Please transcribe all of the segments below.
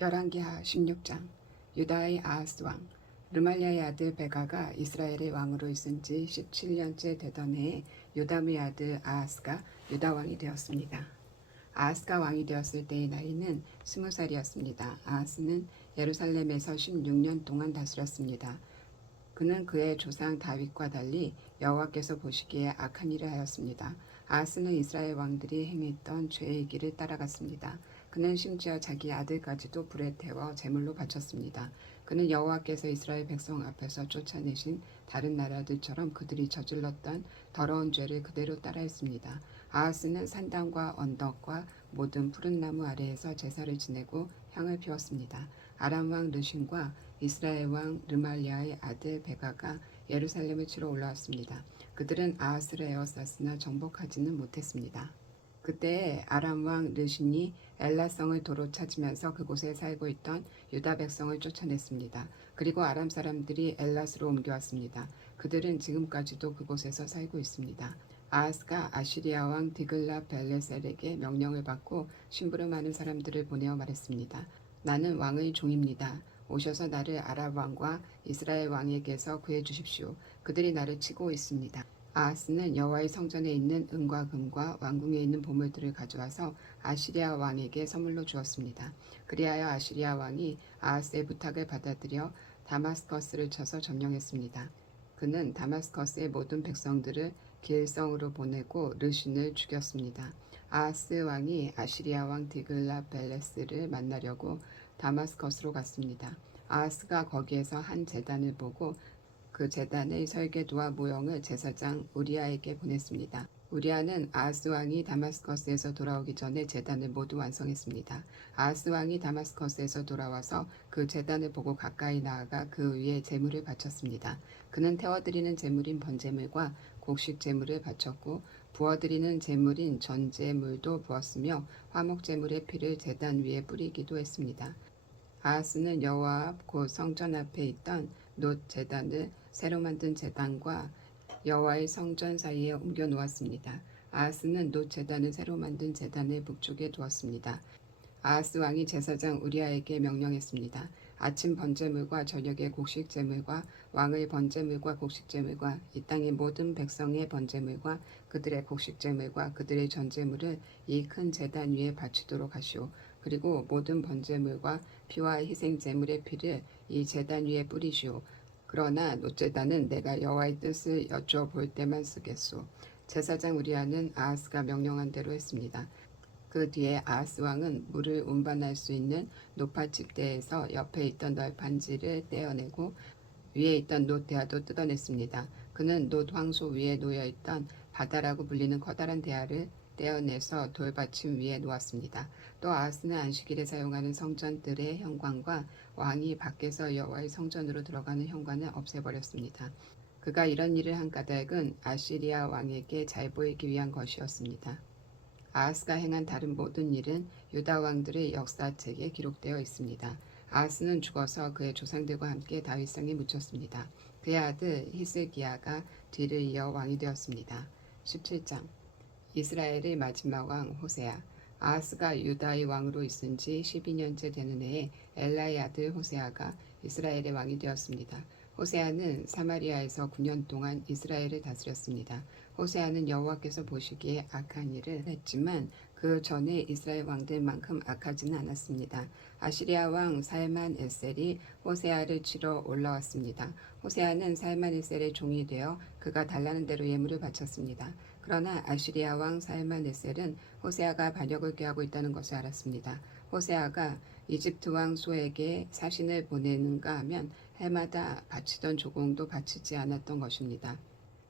열왕기하 16장. 유다의 아하스 왕 르말리아의 아들 베가가 이스라엘의 왕으로 있은 지 17년째 되던 해에 요담의 아들 아하스가 유다 왕이 되었습니다. 아하스가 왕이 되었을 때의 나이는 20살이었습니다. 아하스는 예루살렘에서 16년 동안 다스렸습니다. 그는 그의 조상 다윗과 달리 여호와께서 보시기에 악한 일을 하였습니다. 아하스는 이스라엘 왕들이 행했던 죄의 길을 따라갔습니다. 그는 심지어 자기 아들까지도 불에 태워 제물로 바쳤습니다. 그는 여호와께서 이스라엘 백성 앞에서 쫓아내신 다른 나라들처럼 그들이 저질렀던 더러운 죄를 그대로 따라했습니다. 아하스는 산당과 언덕과 모든 푸른 나무 아래에서 제사를 지내고 향을 피웠습니다. 아람 왕 르신과 이스라엘 왕 르말리아의 아들 베가가 예루살렘을 치러 올라왔습니다. 그들은 아하스를 에워쌌으나 정복하지는 못했습니다. 그때 아람 왕 르신이 엘라성을 도로 찾으면서 그곳에 살고 있던 유다 백성을 쫓아냈습니다. 그리고 아람 사람들이 엘라스로 옮겨왔습니다. 그들은 지금까지도 그곳에서 살고 있습니다. 아하스가 아시리아 왕 디글라 벨레셀에게 명령을 받고 심부름하는 사람들을 보내어 말했습니다. 나는 왕의 종입니다. 오셔서 나를 아람 왕과 이스라엘 왕에게서 구해주십시오. 그들이 나를 치고 있습니다. 아하스는 여호와의 성전에 있는 은과 금과 왕궁에 있는 보물들을 가져와서 아시리아 왕에게 선물로 주었습니다. 그리하여 아시리아 왕이 아하스의 부탁을 받아들여 다마스커스를 쳐서 점령했습니다. 그는 다마스커스의 모든 백성들을 길성으로 보내고 르신을 죽였습니다. 아하스 왕이 아시리아 왕 디글라 벨레스를 만나려고 다마스커스로 갔습니다. 아하스가 거기에서 한 제단을 보고 그 제단의 설계도와 모형을 제사장 우리아에게 보냈습니다. 우리아는 아하스 왕이 다마스커스에서 돌아오기 전에 제단을 모두 완성했습니다. 아하스 왕이 다마스커스에서 돌아와서 그 제단을 보고 가까이 나아가 그 위에 제물을 바쳤습니다. 그는 태워드리는 제물인 번제물과 곡식 제물을 바쳤고 부어드리는 제물인 전제물도 부었으며 화목 제물의 피를 제단 위에 뿌리기도 했습니다. 아하스는 여호와 앞 곧 성전 앞에 있던 놋 제단을 새로 만든 제단과 여호와의 성전 사이에 옮겨 놓았습니다. 아하스는 놋 제단을 새로 만든 제단의 북쪽에 두었습니다. 아하스 왕이 제사장 우리아에게 명령했습니다. 아침 번제물과 저녁의 곡식 제물과 왕의 번제물과 곡식 제물과 이 땅의 모든 백성의 번제물과 그들의 곡식 제물과 그들의 전제물을 이 큰 제단 위에 바치도록 하시오. 그리고 모든 번제물과 피와 희생 제물의 피를 이 제단 위에 뿌리시오. 그러나 놋제단은 내가 여호와의 뜻을 여쭤볼 때만 쓰겠소. 제사장 우리아는 아하스가 명령한 대로 했습니다. 그 뒤에 아하스 왕은 물을 운반할 수 있는 노파집대에서 옆에 있던 널판지를 떼어내고 위에 있던 놋 대야도 뜯어냈습니다. 그는 놋 황소 위에 놓여있던 바다라고 불리는 커다란 대야를 떼어내서 돌받침 위에 놓았습니다. 또 아하스는 안식일에 사용하는 성전들의 현관과 왕이 밖에서 여호와의 성전으로 들어가는 현관을 없애버렸습니다. 그가 이런 일을 한 까닭은 아시리아 왕에게 잘 보이기 위한 것이었습니다. 아하스가 행한 다른 모든 일은 유다 왕들의 역사책에 기록되어 있습니다. 아하스는 죽어서 그의 조상들과 함께 다윗성에 묻혔습니다. 그의 아들 히스기야가 뒤를 이어 왕이 되었습니다. 17장. 이스라엘의 마지막 왕 호세아. 아하스가 유다의 왕으로 있은 지 12년째 되는 해에 엘라의 아들 호세아가 이스라엘의 왕이 되었습니다. 호세아는 사마리아에서 9년 동안 이스라엘을 다스렸습니다. 호세아는 여호와께서 보시기에 악한 일을 했지만 그 전에 이스라엘 왕들만큼 악하지는 않았습니다. 아시리아 왕 살만 에셀이 호세아를 치러 올라왔습니다. 호세아는 살만 에셀의 종이 되어 그가 달라는 대로 예물을 바쳤습니다. 그러나 아시리아 왕 살만 에셀은 호세아가 반역을 꾀하고 있다는 것을 알았습니다. 호세아가 이집트 왕 소에게 사신을 보내는가 하면 해마다 바치던 조공도 바치지 않았던 것입니다.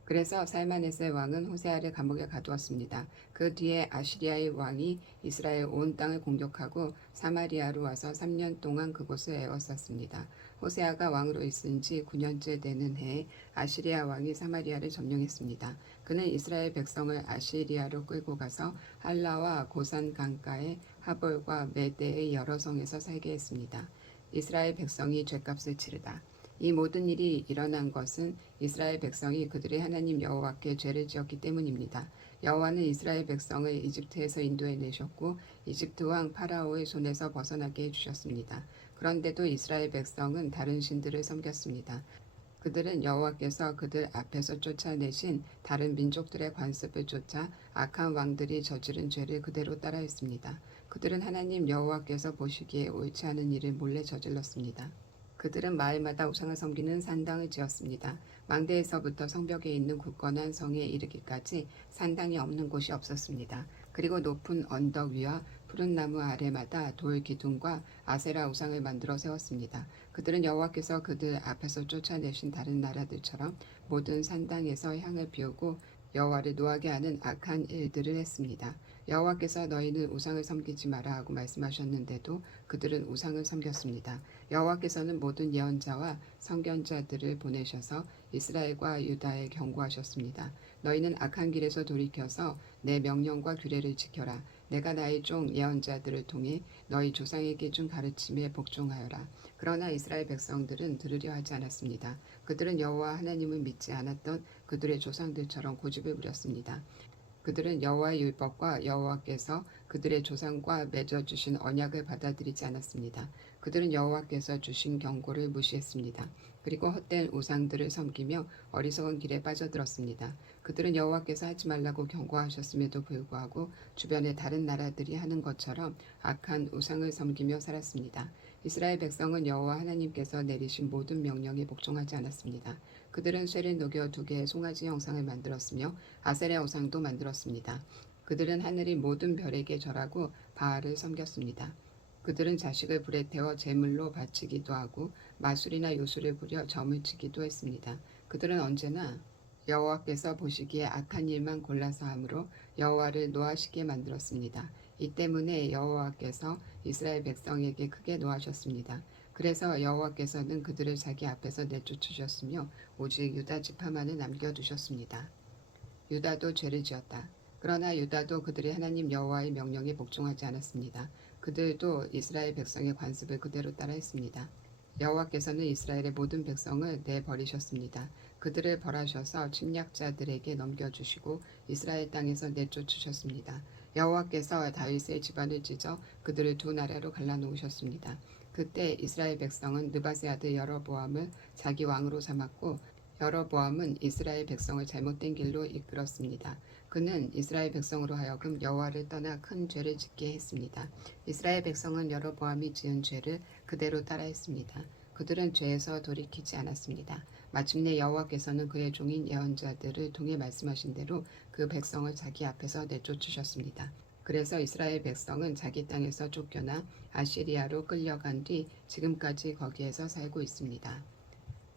그래서 살만에셀 왕은 호세아를 감옥에 가두었습니다. 그 뒤에 아시리아의 왕이 이스라엘 온 땅을 공격하고 사마리아로 와서 3년 동안 그곳을 에워쌌습니다. 호세아가 왕으로 있은 지 9년째 되는 해에 아시리아 왕이 사마리아를 점령했습니다. 그는 이스라엘 백성을 아시리아로 끌고 가서 할라와 고산 강가의 하볼과 메대의 여러 성에서 살게 했습니다. 이스라엘 백성이 죗값을 치르다. 이 모든 일이 일어난 것은 이스라엘 백성이 그들의 하나님 여호와께 죄를 지었기 때문입니다. 여호와는 이스라엘 백성을 이집트에서 인도해 내셨고 이집트 왕 파라오의 손에서 벗어나게 해주셨습니다. 그런데도 이스라엘 백성은 다른 신들을 섬겼습니다. 그들은 여호와께서 그들 앞에서 쫓아내신 다른 민족들의 관습을 쫓아 악한 왕들이 저지른 죄를 그대로 따라했습니다. 그들은 하나님 여호와께서 보시기에 옳지 않은 일을 몰래 저질렀습니다. 그들은 마을마다 우상을 섬기는 산당을 지었습니다. 망대에서부터 성벽에 있는 굳건한 성에 이르기까지 산당이 없는 곳이 없었습니다. 그리고 높은 언덕 위와 푸른 나무 아래마다 돌 기둥과 아세라 우상을 만들어 세웠습니다. 그들은 여호와께서 그들 앞에서 쫓아내신 다른 나라들처럼 모든 산당에서 향을 피우고 여호와를 노하게 하는 악한 일들을 했습니다. 여호와께서 너희는 우상을 섬기지 마라 하고 말씀하셨는데도 그들은 우상을 섬겼습니다. 여호와께서는 모든 예언자와 선견자들을 보내셔서 이스라엘과 유다에 경고하셨습니다. 너희는 악한 길에서 돌이켜서 내 명령과 규례를 지켜라. 내가 나의 종 예언자들을 통해 너희 조상에게 준 가르침에 복종하여라. 그러나 이스라엘 백성들은 들으려 하지 않았습니다. 그들은 여호와 하나님을 믿지 않았던 그들의 조상들처럼 고집을 부렸습니다. 그들은 여호와의 율법과 여호와께서 그들의 조상과 맺어주신 언약을 받아들이지 않았습니다. 그들은 여호와께서 주신 경고를 무시했습니다. 그리고 헛된 우상들을 섬기며 어리석은 길에 빠져들었습니다. 그들은 여호와께서 하지 말라고 경고하셨음에도 불구하고 주변의 다른 나라들이 하는 것처럼 악한 우상을 섬기며 살았습니다. 이스라엘 백성은 여호와 하나님께서 내리신 모든 명령에 복종하지 않았습니다. 그들은 쇠를 녹여 2개의 송아지 형상을 만들었으며 아세라 우상도 만들었습니다. 그들은 하늘의 모든 별에게 절하고 바알을 섬겼습니다. 그들은 자식을 불에 태워 제물로 바치기도 하고 마술이나 요술을 부려 점을 치기도 했습니다. 그들은 언제나 여호와께서 보시기에 악한 일만 골라서 함으로 여호와를 노하시게 만들었습니다. 이 때문에 여호와께서 이스라엘 백성에게 크게 노하셨습니다. 그래서 여호와께서는 그들을 자기 앞에서 내쫓으셨으며 오직 유다 지파만을 남겨두셨습니다. 유다도 죄를 지었다. 그러나 유다도 그들의 하나님 여호와의 명령에 복종하지 않았습니다. 그들도 이스라엘 백성의 관습을 그대로 따라했습니다. 여호와께서는 이스라엘의 모든 백성을 내버리셨습니다. 그들을 벌하셔서 침략자들에게 넘겨주시고 이스라엘 땅에서 내쫓으셨습니다. 여호와께서 다윗의 집안을 찢어 그들을 2 나라로 갈라놓으셨습니다. 그때 이스라엘 백성은 느밧의 아들 여로보암을 자기 왕으로 삼았고 여로보암은 이스라엘 백성을 잘못된 길로 이끌었습니다. 그는 이스라엘 백성으로 하여금 여호와를 떠나 큰 죄를 짓게 했습니다. 이스라엘 백성은 여로보암이 지은 죄를 그대로 따라했습니다. 그들은 죄에서 돌이키지 않았습니다. 마침내 여호와께서는 그의 종인 예언자들을 통해 말씀하신 대로 그 백성을 자기 앞에서 내쫓으셨습니다. 그래서 이스라엘 백성은 자기 땅에서 쫓겨나 아시리아로 끌려간 뒤 지금까지 거기에서 살고 있습니다.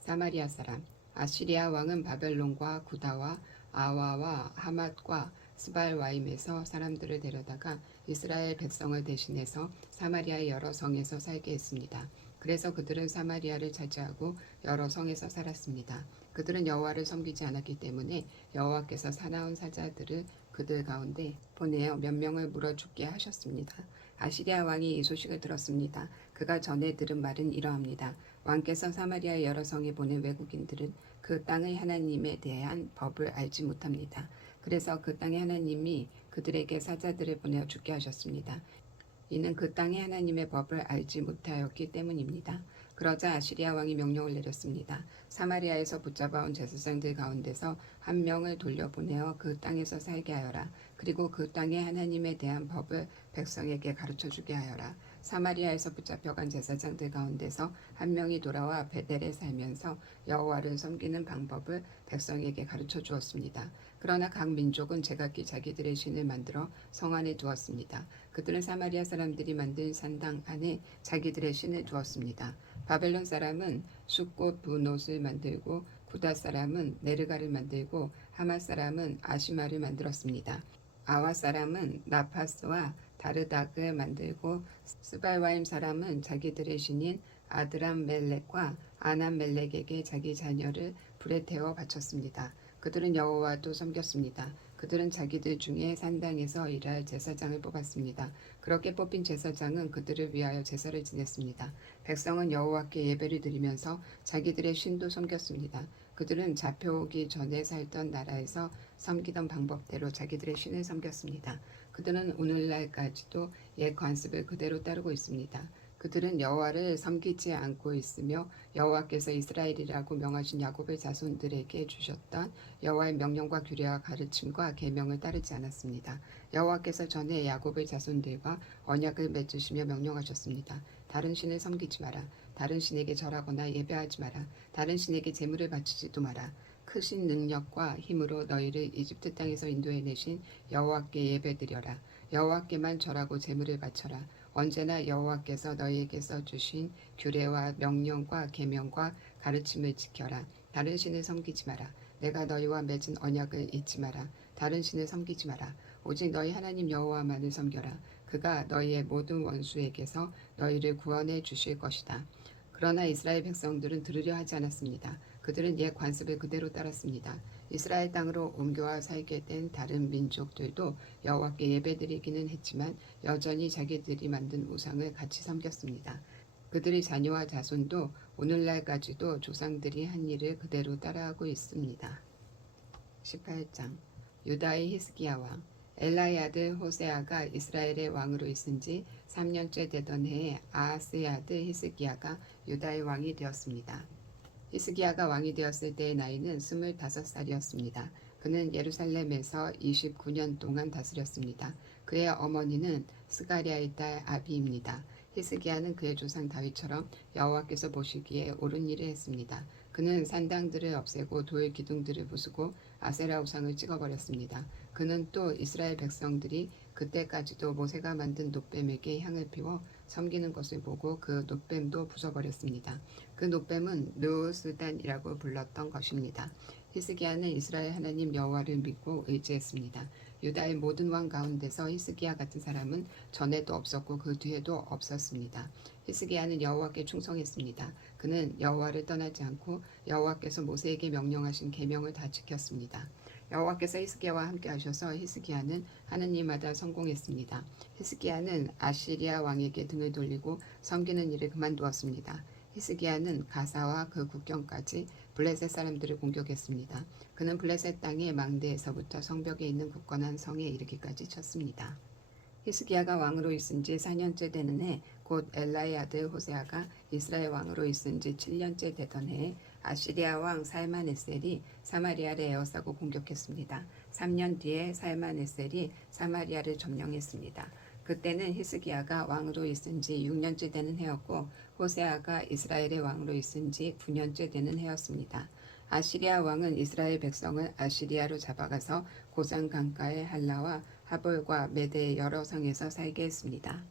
사마리아 사람. 아시리아 왕은 바벨론과 구다와 아와와 하맛과 스발와임에서 사람들을 데려다가 이스라엘 백성을 대신해서 사마리아의 여러 성에서 살게 했습니다. 그래서 그들은 사마리아를 차지하고 여러 성에서 살았습니다. 그들은 여호와를 섬기지 않았기 때문에 여호와께서 사나운 사자들을 그들 가운데 보내어 몇 명을 물어 죽게 하셨습니다. 아시리아 왕이 이 소식을 들었습니다. 그가 전에 들은 말은 이러합니다. 왕께서 사마리아의 여러 성에 보낸 외국인들은 그 땅의 하나님에 대한 법을 알지 못합니다. 그래서 그 땅의 하나님이 그들에게 사자들을 보내어 죽게 하셨습니다. 이는 그 땅의 하나님의 법을 알지 못하였기 때문입니다. 그러자 아시리아 왕이 명령을 내렸습니다. 사마리아에서 붙잡아온 제사장들 가운데서 1명을 돌려보내어 그 땅에서 살게 하여라. 그리고 그 땅의 하나님에 대한 법을 백성에게 가르쳐주게 하여라. 사마리아에서 붙잡혀간 제사장들 가운데서 1명이 돌아와 베델에 살면서 여호와를 섬기는 방법을 백성에게 가르쳐 주었습니다. 그러나 각 민족은 제각기 자기들의 신을 만들어 성 안에 두었습니다. 그들은 사마리아 사람들이 만든 산당 안에 자기들의 신을 두었습니다. 바벨론 사람은 숫꽃 분옷을 만들고 구다 사람은 네르가를 만들고 하맛 사람은 아시마를 만들었습니다. 아와 사람은 나파스와 다르닥을 만들고 스발와임 사람은 자기들의 신인 아드람 멜렉과 아남 멜렉에게 자기 자녀를 불에 태워 바쳤습니다. 그들은 여호와도 섬겼습니다. 그들은 자기들 중에 산당에서 일할 제사장을 뽑았습니다. 그렇게 뽑힌 제사장은 그들을 위하여 제사를 지냈습니다. 백성은 여호와께 예배를 드리면서 자기들의 신도 섬겼습니다. 그들은 잡혀오기 전에 살던 나라에서 섬기던 방법대로 자기들의 신을 섬겼습니다. 그들은 오늘날까지도 옛 관습을 그대로 따르고 있습니다. 그들은 여호와를 섬기지 않고 있으며 여호와께서 이스라엘이라고 명하신 야곱의 자손들에게 주셨던 여호와의 명령과 규례와 가르침과 계명을 따르지 않았습니다. 여호와께서 전에 야곱의 자손들과 언약을 맺으시며 명령하셨습니다. 다른 신을 섬기지 마라. 다른 신에게 절하거나 예배하지 마라. 다른 신에게 제물을 바치지도 마라. 크신 능력과 힘으로 너희를 이집트 땅에서 인도해내신 여호와께 예배드려라. 여호와께만 절하고 제물을 바쳐라. 언제나 여호와께서 너희에게서 주신 규례와 명령과 계명과 가르침을 지켜라. 다른 신을 섬기지 마라. 내가 너희와 맺은 언약을 잊지 마라. 다른 신을 섬기지 마라. 오직 너희 하나님 여호와만을 섬겨라. 그가 너희의 모든 원수에게서 너희를 구원해 주실 것이다. 그러나 이스라엘 백성들은 들으려 하지 않았습니다. 그들은 옛 관습을 그대로 따랐습니다. 이스라엘 땅으로 옮겨와 살게 된 다른 민족들도 여호와께 예배드리기는 했지만 여전히 자기들이 만든 우상을 같이 섬겼습니다. 그들의 자녀와 자손도 오늘날까지도 조상들이 한 일을 그대로 따라하고 있습니다. 18장 유다의 히스기야 왕 엘라의 아들 호세아가 이스라엘의 왕으로 있은 지 3년째 되던 해에 아하스의 아들 히스기야가 유다의 왕이 되었습니다. 히스기야가 왕이 되었을 때의 나이는 25살이었습니다. 그는 예루살렘에서 29년 동안 다스렸습니다. 그의 어머니는 스가랴의 딸 아비입니다. 히스기야는 그의 조상 다윗처럼 여호와께서 보시기에 옳은 일을 했습니다. 그는 산당들을 없애고 돌 기둥들을 부수고 아세라 우상을 찍어버렸습니다. 그는 또 이스라엘 백성들이 그때까지도 모세가 만든 놋뱀에게 향을 피워 섬기는 것을 보고 그 놋뱀도 부숴버렸습니다. 그 놋뱀은 르우스단이라고 불렀던 것입니다. 히스기야는 이스라엘 하나님 여호와를 믿고 의지했습니다. 유다의 모든 왕 가운데서 히스기야 같은 사람은 전에도 없었고 그 뒤에도 없었습니다. 히스기야는 여호와께 충성했습니다. 그는 여호와를 떠나지 않고 여호와께서 모세에게 명령하신 계명을 다 지켰습니다. 여호와께서 히스기야와 함께 하셔서 히스기야는 하느님마다 성공했습니다. 히스기야는 아시리아 왕에게 등을 돌리고 섬기는 일을 그만두었습니다. 히스기야는 가사와 그 국경까지 블레셋 사람들을 공격했습니다. 그는 블레셋 땅의 망대에서부터 성벽에 있는 굳건한 성에 이르기까지 쳤습니다. 히스기야가 왕으로 있은 지 4년째 되는 해, 곧 엘라의 아들 호세아가 이스라엘 왕으로 있은 지 7년째 되던 해에 아시리아 왕 살만에셀이 사마리아를 에워싸고 공격했습니다. 3년 뒤에 살만에셀이 사마리아를 점령했습니다. 그때는 히스기야가 왕으로 있은 지 6년째 되는 해였고 호세아가 이스라엘의 왕으로 있은 지 9년째 되는 해였습니다. 아시리아 왕은 이스라엘 백성을 아시리아로 잡아가서 고산 강가의 할라와 하볼과 메대의 여러 성에서 살게 했습니다.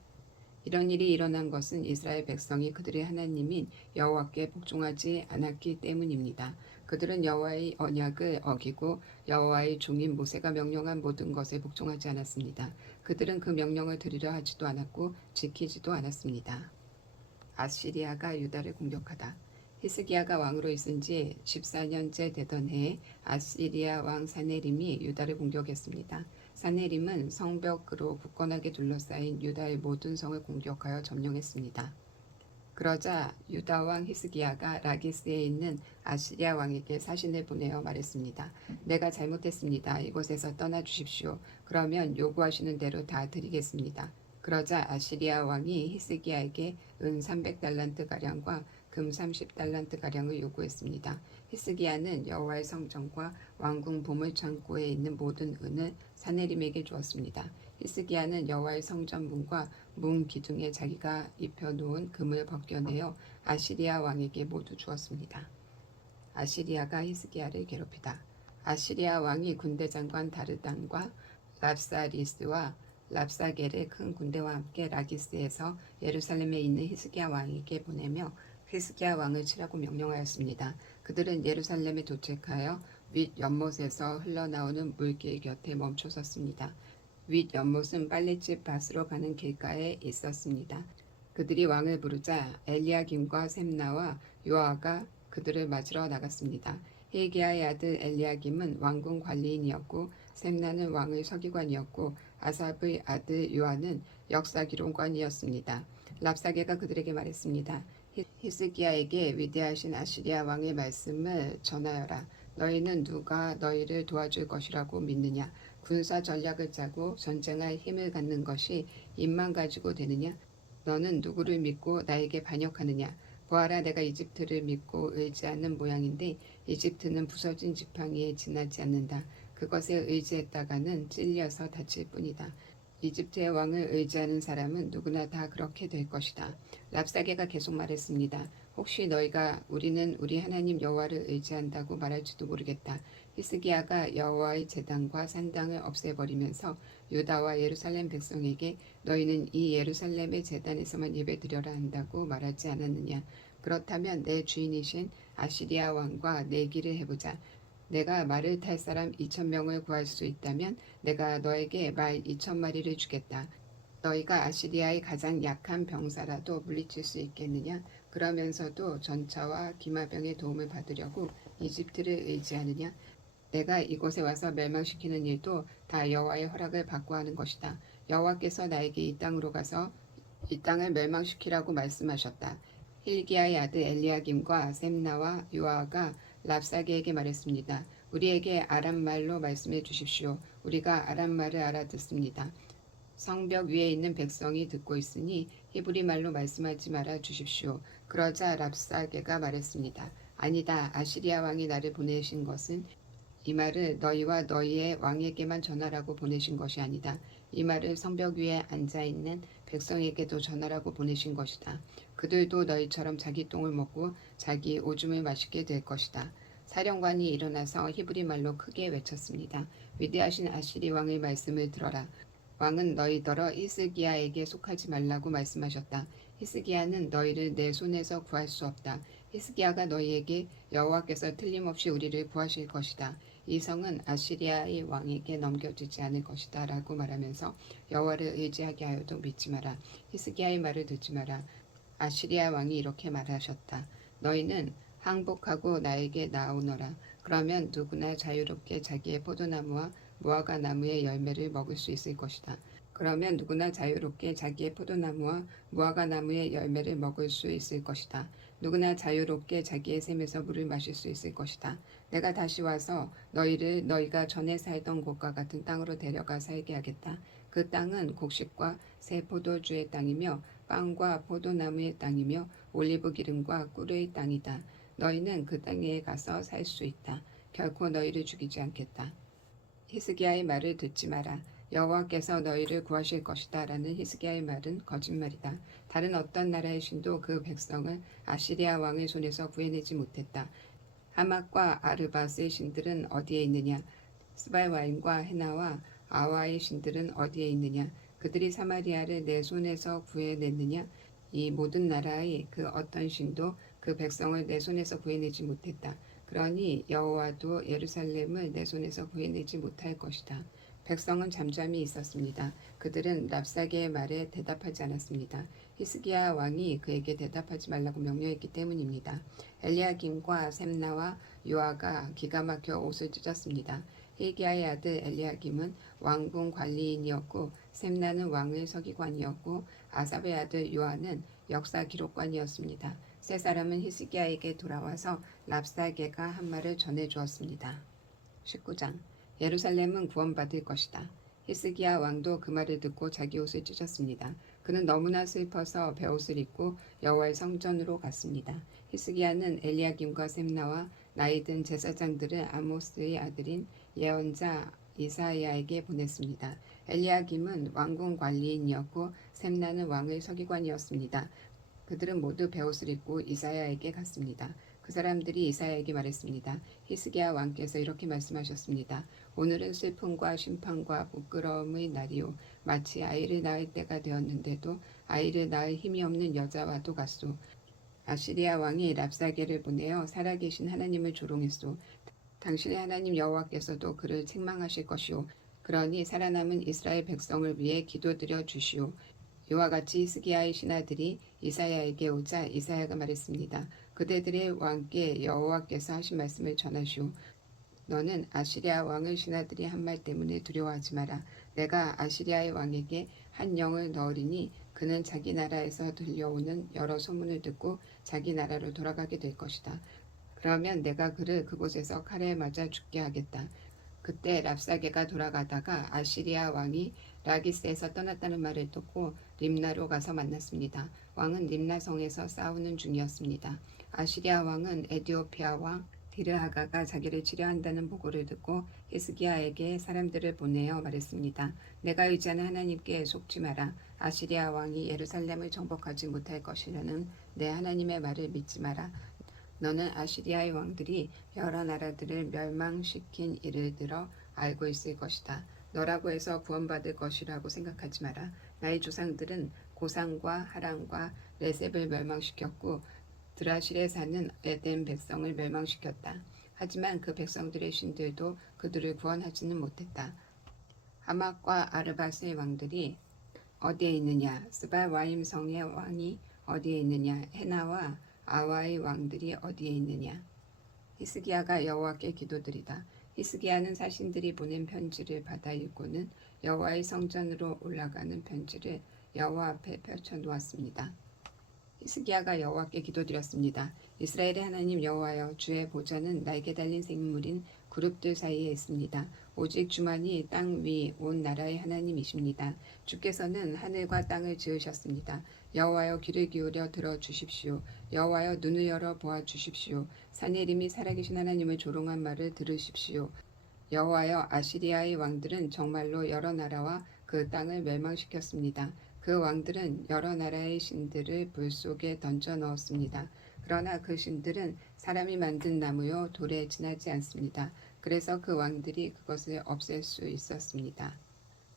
이런 일이 일어난 것은 이스라엘 백성이 그들의 하나님인 여호와께 복종하지 않았기 때문입니다. 그들은 여호와의 언약을 어기고 여호와의 종인 모세가 명령한 모든 것에 복종하지 않았습니다. 그들은 그 명령을 들으려 하지도 않았고 지키지도 않았습니다. 아시리아가 유다를 공격하다. 히스기야가 왕으로 있은 지 14년째 되던 해에 아시리아 왕 사네림이 유다를 공격했습니다. 사네림은 성벽으로 굳건하게 둘러싸인 유다의 모든 성을 공격하여 점령했습니다. 그러자 유다 왕 히스기야가 라기스에 있는 아시리아 왕에게 사신을 보내어 말했습니다. 내가 잘못했습니다. 이곳에서 떠나 주십시오. 그러면 요구하시는 대로 다 드리겠습니다. 그러자 아시리아 왕이 히스기야에게 은 300달란트가량과 금 30달란트가량을 요구했습니다. 히스기야는 여호와의 성전과 왕궁 보물창고에 있는 모든 은을 사네림에게 주었습니다. 히스기야는 여호와의 성전 문과 문 기둥에 자기가 입혀놓은 금을 벗겨내어 아시리아 왕에게 모두 주었습니다. 아시리아가 히스기야를 괴롭히다. 아시리아 왕이 군대 장관 다르단과 랍사리스와 랍사겔의 큰 군대와 함께 라기스에서 예루살렘에 있는 히스기야 왕에게 보내며 히스기야 왕을 치라고 명령하였습니다. 그들은 예루살렘에 도착하여 윗 연못에서 흘러나오는 물길 곁에 멈춰 섰습니다. 윗 연못은 빨랫집 밭으로 가는 길가에 있었습니다. 그들이 왕을 부르자 엘리야김과 셈나와 요아가 그들을 맞으러 나갔습니다. hil기야의 아들 엘리야김은 왕궁 관리인이었고 셈나는 왕의 서기관이었고 아삽의 아들 요아는 역사기록관이었습니다. 랍사게가 그들에게 말했습니다. 히스기야에게 위대하신 아시리아 왕의 말씀을 전하여라. 너희는 누가 너희를 도와줄 것이라고 믿느냐? 군사 전략을 짜고 전쟁할 힘을 갖는 것이 입만 가지고 되느냐? 너는 누구를 믿고 나에게 반역하느냐? 보아라, 내가 이집트를 믿고 의지하는 모양인데 이집트는 부서진 지팡이에 지나지 않는다. 그것에 의지했다가는 찔려서 다칠 뿐이다. 이집트의 왕을 의지하는 사람은 누구나 다 그렇게 될 것이다. 랍사게가 계속 말했습니다. 혹시 너희가 우리는 우리 하나님 여호와를 의지한다고 말할지도 모르겠다. 히스기야가 여호와의 제단과 산당을 없애버리면서 유다와 예루살렘 백성에게 너희는 이 예루살렘의 제단에서만 예배드려라 한다고 말하지 않았느냐. 그렇다면 내 주인이신 아시리아 왕과 내기를 해보자. 내가 말을 탈 사람 2,000명을 구할 수 있다면 내가 너에게 말 2,000마리를 주겠다. 너희가 아시리아의 가장 약한 병사라도 물리칠 수 있겠느냐? 그러면서도 전차와 기마병의 도움을 받으려고 이집트를 의지하느냐? 내가 이곳에 와서 멸망시키는 일도 다 여호와의 허락을 받고 하는 것이다. 여호와께서 나에게 이 땅으로 가서 이 땅을 멸망시키라고 말씀하셨다. 힐기야의 아들 엘리야김과 셈나와 요아가 랍사게에게 말했습니다. 우리에게 아람말로 말씀해 주십시오. 우리가 아람말을 알아듣습니다. 성벽 위에 있는 백성이 듣고 있으니 히브리 말로 말씀하지 말아 주십시오. 그러자 랍사게가 말했습니다. 아니다. 아시리아 왕이 나를 보내신 것은 이 말을 너희와 너희의 왕에게만 전하라고 보내신 것이 아니다. 이 말을 성벽 위에 앉아있는 백성에게도 전하라고 보내신 것이다. 그들도 너희처럼 자기 똥을 먹고 자기 오줌을 마시게 될 것이다. 사령관이 일어나서 히브리 말로 크게 외쳤습니다. 위대하신 아시리 왕의 말씀을 들어라. 왕은 너희더러 히스기야에게 속하지 말라고 말씀하셨다. 히스기야는 너희를 내 손에서 구할 수 없다. 히스기야가 너희에게 여호와께서 틀림없이 우리를 구하실 것이다. 이 성은 아시리아의 왕에게 넘겨지지 않을 것이다 라고 말하면서 여호와를 의지하게 하여도 믿지 마라. 히스기야의 말을 듣지 마라. 아시리아 왕이 이렇게 말하셨다. 너희는 항복하고 나에게 나오너라. 그러면 누구나 자유롭게 자기의 포도나무와 무화과 나무의 열매를 먹을 수 있을 것이다. 그러면 누구나 자유롭게 자기의 포도나무와 무화과 나무의 열매를 먹을 수 있을 것이다. 누구나 자유롭게 자기의 샘에서 물을 마실 수 있을 것이다. 내가 다시 와서 너희를 너희가 전에 살던 곳과 같은 땅으로 데려가 살게 하겠다. 그 땅은 곡식과 새 포도주의 땅이며 빵과 포도나무의 땅이며 올리브 기름과 꿀의 땅이다. 너희는 그 땅에 가서 살 수 있다. 결코 너희를 죽이지 않겠다. 히스기야의 말을 듣지 마라. 여호와께서 너희를 구하실 것이다 라는 히스기야의 말은 거짓말이다. 다른 어떤 나라의 신도 그 백성을 아시리아 왕의 손에서 구해내지 못했다. 하맛과 아르밧의 신들은 어디에 있느냐? 스발와임과 헤나와 아와의 신들은 어디에 있느냐? 그들이 사마리아를 내 손에서 구해냈느냐? 이 모든 나라의 그 어떤 신도 그 백성을 내 손에서 구해내지 못했다. 그러니 여호와도 예루살렘을 내 손에서 구해내지 못할 것이다. 백성은 잠잠히 있었습니다. 그들은 랍사게의 말에 대답하지 않았습니다. 히스기야 왕이 그에게 대답하지 말라고 명령했기 때문입니다. 엘리야김과 셈나와 요아가 기가 막혀 옷을 찢었습니다. 힐기야의 아들 엘리야김은 왕궁 관리인이었고 셈나는 왕의 서기관이었고 아삽의 아들 요아는 역사 기록관이었습니다. 세 사람은 히스기야에게 돌아와서 랍사게가 한 말을 전해주었습니다. 19장 예루살렘은 구원받을 것이다. 히스기야 왕도 그 말을 듣고 자기 옷을 찢었습니다. 그는 너무나 슬퍼서 베옷을 입고 여호와의 성전으로 갔습니다. 히스기야는 엘리야김과 셈나와 나이 든 제사장들을 아모스의 아들인 예언자 이사야에게 보냈습니다. 엘리야김은 왕궁 관리인이었고 셈나는 왕의 서기관이었습니다. 그들은 모두 베옷을 입고 이사야에게 갔습니다. 그 사람들이 이사야에게 말했습니다. 히스기야 왕께서 이렇게 말씀하셨습니다. 오늘은 슬픔과 심판과 부끄러움의 날이요. 마치 아이를 낳을 때가 되었는데도 아이를 낳을 힘이 없는 여자와도 같소. 아시리아 왕이 랍사게를 보내어 살아계신 하나님을 조롱했소. 당신의 하나님 여호와께서도 그를 책망하실 것이요. 그러니 살아남은 이스라엘 백성을 위해 기도드려 주시오. 이와 같이 히스기야의 신하들이 이사야에게 오자 이사야가 말했습니다. 그대들의 왕께 여호와께서 하신 말씀을 전하시오. 너는 아시리아 왕의 신하들이 한 말 때문에 두려워하지 마라. 내가 아시리아의 왕에게 한 영을 넣으리니 그는 자기 나라에서 들려오는 여러 소문을 듣고 자기 나라로 돌아가게 될 것이다. 그러면 내가 그를 그곳에서 칼에 맞아 죽게 하겠다. 그때 랍사게가 돌아가다가 아시리아 왕이 라기스에서 떠났다는 말을 듣고 림나로 가서 만났습니다. 왕은 림나 성에서 싸우는 중이었습니다. 아시리아 왕은 에디오피아 왕 디르하가가 자기를 치려한다는 보고를 듣고 히스기야에게 사람들을 보내어 말했습니다. 내가 의지하는 하나님께 속지 마라. 아시리아 왕이 예루살렘을 정복하지 못할 것이라는 내 하나님의 말을 믿지 마라. 너는 아시리아의 왕들이 여러 나라들을 멸망시킨 일을 들어 알고 있을 것이다. 너라고 해서 구원받을 것이라고 생각하지 마라. 나의 조상들은 고산과 하란과 레셉을 멸망시켰고 드라실에 사는 에덴 백성을 멸망시켰다. 하지만 그 백성들의 신들도 그들을 구원하지는 못했다. 하맛과 아르밧의 왕들이 어디에 있느냐? 스발와임 성의 왕이 어디에 있느냐? 헤나와 아와의 왕들이 어디에 있느냐? 히스기야가 여호와께 기도드리다. 히스기야는 사신들이 보낸 편지를 받아 읽고는 여호와의 성전으로 올라가는 편지를 여호와 앞에 펼쳐 놓았습니다. 히스기야가 여호와께 기도드렸습니다. 이스라엘의 하나님 여호와여, 주의 보좌는 날개 달린 생물인 그룹들 사이에 있습니다. 오직 주만이 땅 위 온 나라의 하나님이십니다. 주께서는 하늘과 땅을 지으셨습니다. 여호와여, 귀를 기울여 들어주십시오. 여호와여, 눈을 열어 보아주십시오. 사내림이 살아계신 하나님의 조롱한 말을 들으십시오. 여호와여, 아시리아의 왕들은 정말로 여러 나라와 그 땅을 멸망시켰습니다. 그 왕들은 여러 나라의 신들을 불 속에 던져 넣었습니다. 그러나 그 신들은 사람이 만든 나무요 돌에 지나지 않습니다. 그래서 그 왕들이 그것을 없앨 수 있었습니다.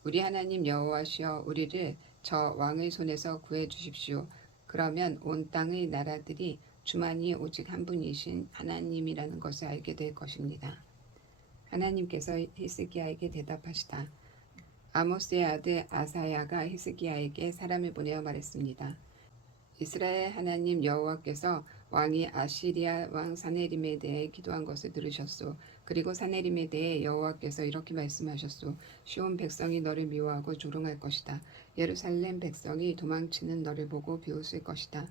우리 하나님 여호와시여, 우리를 저 왕의 손에서 구해 주십시오. 그러면 온 땅의 나라들이 주만이 오직 한 분이신 하나님이라는 것을 알게 될 것입니다. 하나님께서 히스기야에게 대답하시다. 아모스의 아들 아사야가 히스기야에게 사람을 보내어 말했습니다. 이스라엘 하나님 여호와께서 왕이 아시리아 왕 사네림에 대해 기도한 것을 들으셨소. 그리고 사네림에 대해 여호와께서 이렇게 말씀하셨소. 시온 백성이 너를 미워하고 조롱할 것이다. 예루살렘 백성이 도망치는 너를 보고 비웃을 것이다.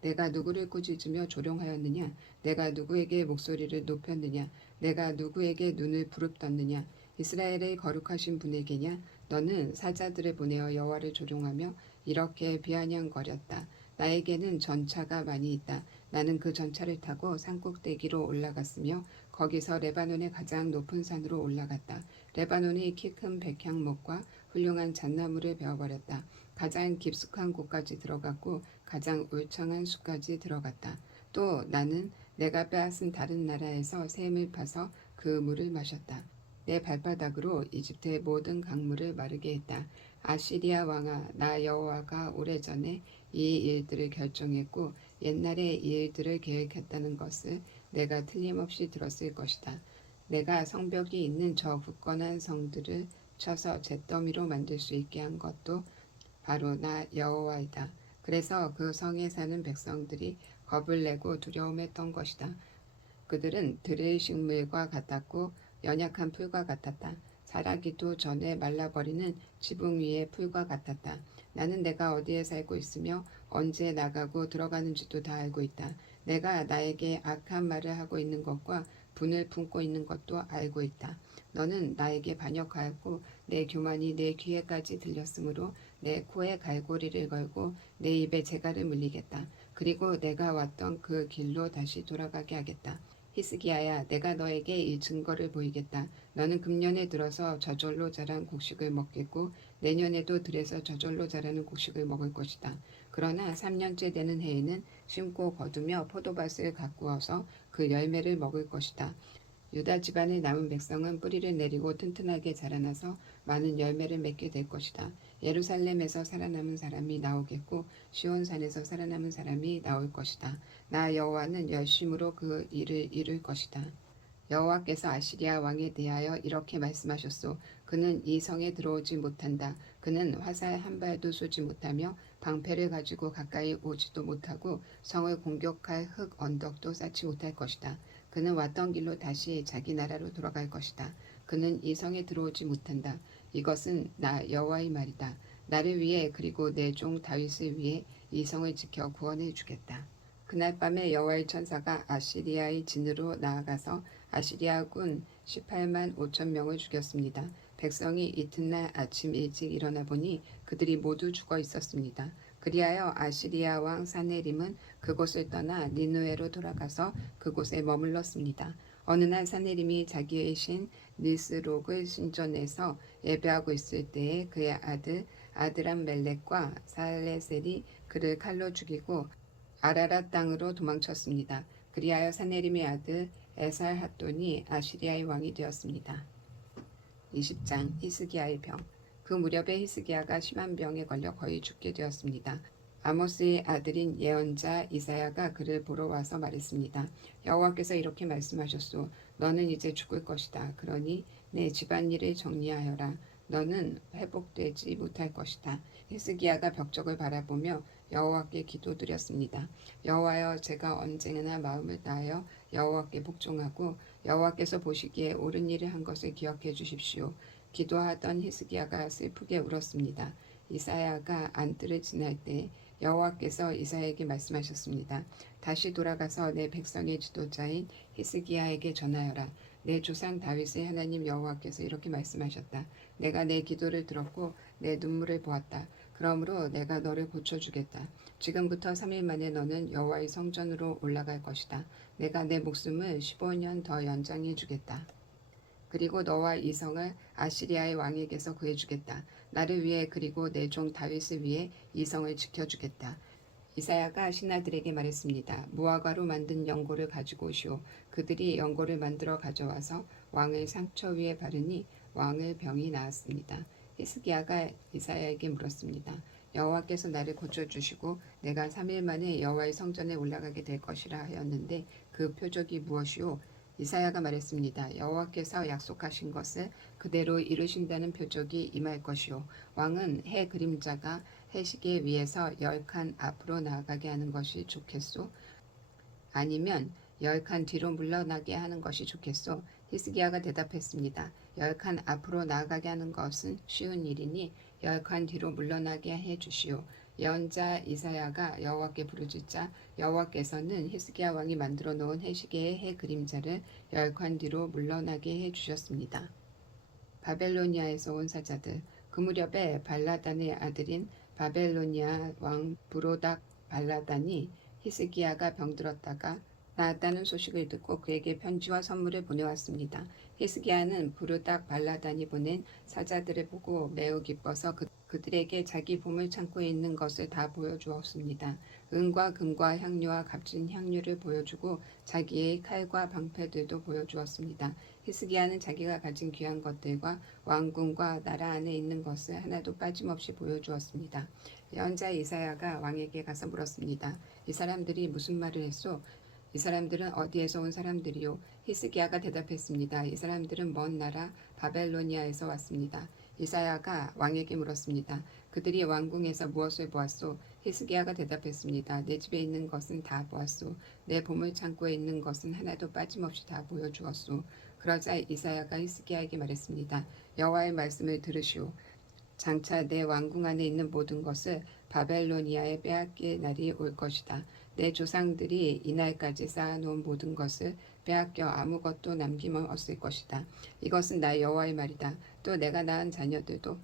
내가 누구를 꾸짖으며 조롱하였느냐? 내가 누구에게 목소리를 높였느냐? 내가 누구에게 눈을 부릅떴느냐? 이스라엘의 거룩하신 분에게냐? 너는 사자들을 보내어 여호와를 조롱하며 이렇게 비아냥거렸다. 나에게는 전차가 많이 있다. 나는 그 전차를 타고 산꼭대기로 올라갔으며 거기서 레바논의 가장 높은 산으로 올라갔다. 레바논이 키 큰 백향목과 훌륭한 잣나무를 베어버렸다. 가장 깊숙한 곳까지 들어갔고 가장 울창한 숲까지 들어갔다. 또 나는 내가 빼앗은 다른 나라에서 샘을 파서 그 물을 마셨다. 내 발바닥으로 이집트의 모든 강물을 마르게 했다. 아시리아 왕아, 나 여호와가 오래전에 이 일들을 결정했고 옛날에 이 일들을 계획했다는 것을 내가 틀림없이 들었을 것이다. 내가 성벽이 있는 저 굳건한 성들을 쳐서 잿더미로 만들 수 있게 한 것도 바로 나 여호와이다. 그래서 그 성에 사는 백성들이 겁을 내고 두려움에 떤 것이다. 그들은 들의 식물과 같았고 연약한 풀과 같았다. 자라기도 전에 말라버리는 지붕 위의 풀과 같았다. 나는 내가 어디에 살고 있으며 언제 나가고 들어가는지도 다 알고 있다. 내가 나에게 악한 말을 하고 있는 것과 분을 품고 있는 것도 알고 있다. 너는 나에게 반역하였고 내 교만이 내 귀에까지 들렸으므로 내 코에 갈고리를 걸고 내 입에 재갈을 물리겠다. 그리고 내가 왔던 그 길로 다시 돌아가게 하겠다. 히스기야야, 내가 너에게 이 증거를 보이겠다. 너는 금년에 들어서 저절로 자란 곡식을 먹겠고 내년에도 들에서 저절로 자라는 곡식을 먹을 것이다. 그러나 3년째 되는 해에는 심고 거두며 포도밭을 가꾸어서 그 열매를 먹을 것이다. 유다 집안의 남은 백성은 뿌리를 내리고 튼튼하게 자라나서 많은 열매를 맺게 될 것이다. 예루살렘에서 살아남은 사람이 나오겠고 시온산에서 살아남은 사람이 나올 것이다. 나 여호와는 열심으로 그 일을 이룰 것이다. 여호와께서 아시리아 왕에 대하여 이렇게 말씀하셨소. 그는 이 성에 들어오지 못한다. 그는 화살 한 발도 쏘지 못하며 방패를 가지고 가까이 오지도 못하고 성을 공격할 흙 언덕도 쌓지 못할 것이다. 그는 왔던 길로 다시 자기 나라로 돌아갈 것이다. 그는 이 성에 들어오지 못한다. 이것은 나 여호와의 말이다. 나를 위해 그리고 내 종 다윗을 위해 이 성을 지켜 구원해 주겠다. 그날 밤에 여호와의 천사가 아시리아의 진으로 나아가서 아시리아군 18만 5천 명을 죽였습니다. 백성이 이튿날 아침 일찍 일어나 보니 그들이 모두 죽어 있었습니다. 그리하여 아시리아 왕 사네림은 그곳을 떠나 니느웨로 돌아가서 그곳에 머물렀습니다. 어느 날 사네림이 자기의 신 니스록을 신전에서 예배하고 있을 때에 그의 아들 아드람멜렉과 살레셀이 그를 칼로 죽이고 아라랏 땅으로 도망쳤습니다. 그리하여 사네림의 아들 에살핫돈이 아시리아의 왕이 되었습니다. 20장 히스기야의 병. 그 무렵에 히스기야가 심한 병에 걸려 거의 죽게 되었습니다. 아모스의 아들인 예언자 이사야가 그를 보러 와서 말했습니다. 여호와께서 이렇게 말씀하셨소. 너는 이제 죽을 것이다. 그러니 내 집안일을 정리하여라. 너는 회복되지 못할 것이다. 히스기야가 벽적을 바라보며 여호와께 기도드렸습니다. 여호와여, 제가 언제나 마음을 다하여 여호와께 복종하고 여호와께서 보시기에 옳은 일을 한 것을 기억해 주십시오. 기도하던 히스기야가 슬프게 울었습니다. 이사야가 안뜰을 지날 때 여호와께서 이사야에게 말씀하셨습니다. 다시 돌아가서 내 백성의 지도자인 히스기야에게 전하여라. 내 조상 다윗의 하나님 여호와께서 이렇게 말씀하셨다. 내가 내 기도를 들었고 내 눈물을 보았다. 그러므로 내가 너를 고쳐주겠다. 지금부터 3일 만에 너는 여호와의 성전으로 올라갈 것이다. 내가 내 목숨을 15년 더 연장해 주겠다. 그리고 너와 이 성을 아시리아의 왕에게서 구해주겠다. 나를 위해 그리고 내 종 다윗을 위해 이 성을 지켜주겠다. 이사야가 신하들에게 말했습니다. 무화과로 만든 연고를 가지고 오시오. 그들이 연고를 만들어 가져와서 왕의 상처 위에 바르니 왕의 병이 나았습니다. 히스기야가 이사야에게 물었습니다. 여호와께서 나를 고쳐주시고 내가 3일 만에 여호와의 성전에 올라가게 될 것이라 하였는데 그 표적이 무엇이오? 이사야가 말했습니다. 여호와께서 약속하신 것을 그대로 이루신다는 표적이 임할 것이오. 왕은 해 그림자가 해시계 위에서 10칸 앞으로 나아가게 하는 것이 좋겠소? 아니면 10칸 뒤로 물러나게 하는 것이 좋겠소? 히스기야가 대답했습니다. 10칸 앞으로 나아가게 하는 것은 쉬운 일이니 10칸 뒤로 물러나게 해 주시오. 예언자 이사야가 여호와께 부르짖자 여호와께서는 히스기야 왕이 만들어 놓은 해시계의 해 그림자를 10칸 뒤로 물러나게 해 주셨습니다. 바벨로니아에서 온 사자들. 그 무렵에 발라단의 아들인 바벨로니아 왕 브로닥 발라단이 히스기야가 병들었다가 나았다는 소식을 듣고 그에게 편지와 선물을 보내왔습니다. 히스기야는 브로닥 발라단이 보낸 사자들을 보고 매우 기뻐서 그들에게 자기 보물 창고에 있는 것을 다 보여주었습니다. 은과 금과 향료와 값진 향유를 보여주고 자기의 칼과 방패들도 보여주었습니다. 히스기야는 자기가 가진 귀한 것들과 왕궁과 나라 안에 있는 것을 하나도 빠짐없이 보여주었습니다. 예언자 이사야가 왕에게 가서 물었습니다. 이 사람들이 무슨 말을 했소? 이 사람들은 어디에서 온 사람들이요? 히스기야가 대답했습니다. 이 사람들은 먼 나라 바벨로니아에서 왔습니다. 이사야가 왕에게 물었습니다. 그들이 왕궁에서 무엇을 보았소? 히스기야가 대답했습니다. 내 집에 있는 것은 다 보았소. 내 보물 창고에 있는 것은 하나도 빠짐없이 다 보여주었소. 그러자 이사야가 히스기야에게 말했습니다. 여호와의 말씀을 들으시오. 장차 내 왕궁 안에 있는 모든 것을 바벨로니아에 빼앗길 날이 올 것이다. 내 조상들이 이날까지 쌓아놓은 모든 것을 빼앗겨 아무것도 남김없을 것이다. 이것은 나 여호와의 말이다. 또 내가 낳은 자녀들도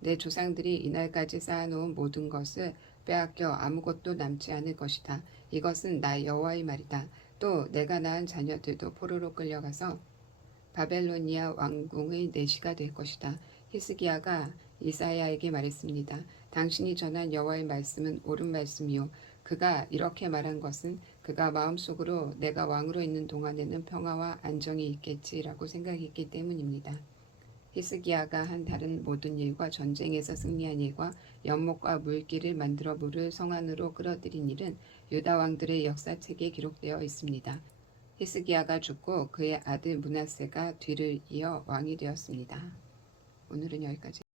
내 조상들이 이날까지 쌓아놓은 모든 것을 빼앗겨 아무것도 남지 않을 것이다. 이것은 나 여호와의 말이다. 또 내가 낳은 자녀들도 포로로 끌려가서 바벨로니아 왕궁의 내시가 될 것이다. 히스기야가 이사야에게 말했습니다. 당신이 전한 여호와의 말씀은 옳은 말씀이요. 그가 이렇게 말한 것은 그가 마음속으로 내가 왕으로 있는 동안에는 평화와 안정이 있겠지라고 생각했기 때문입니다. 히스기야가 한 다른 모든 일과 전쟁에서 승리한 일과 연못과 물길을 만들어 물을 성 안으로 끌어들인 일은 유다 왕들의 역사책에 기록되어 있습니다. 히스기야가 죽고 그의 아들 므낫세가 뒤를 이어 왕이 되었습니다. 오늘은 여기까지.